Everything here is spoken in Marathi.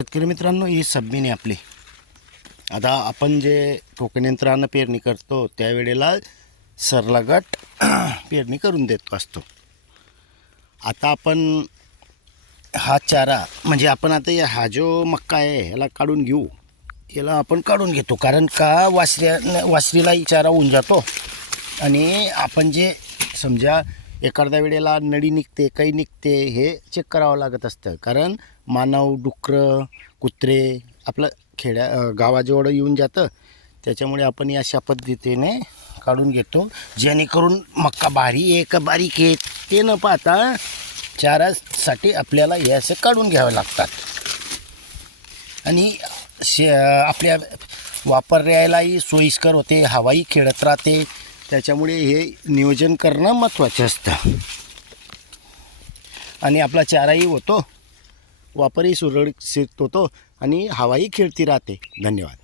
शेतकरी मित्रांनो, ही सबमिन आहे आपली. आता आपण जे ठोकण यंत्रानं पेरणी करतो त्यावेळेला सरलागट पेरणी करून देतो असतो. आता आपण हा चारा म्हणजे आपण आता हा जो मक्का आहे ह्याला काढून घेऊ. याला आपण काढून घेतो कारण का वासरीलाही चारा होऊन जातो. आणि आपण जे समजा एखाद्या वेळेला नळी निघते काही निघते हे चेक करावं लागत असतं. कारण मानव डुकरं कुत्रे आपलं गावाजवळ येऊन जातं. त्याच्यामुळे आपण अशा पद्धतीने काढून घेतो जेणेकरून मक्का भारी आहे का बारीक आहे ते न पाहता चारासाठी आपल्याला हे असे काढून घ्यावे लागतात. आणि आपल्या वापरायलाही सोयीस्कर होते, हवाही खेळत राहते. त्याच्यामुळे हे नियोजन करणं महत्त्वाचं असतं. आणि आपला चाराही होतो, वापरही सुरळीत होतो आणि हवाही खेळती राहते. धन्यवाद.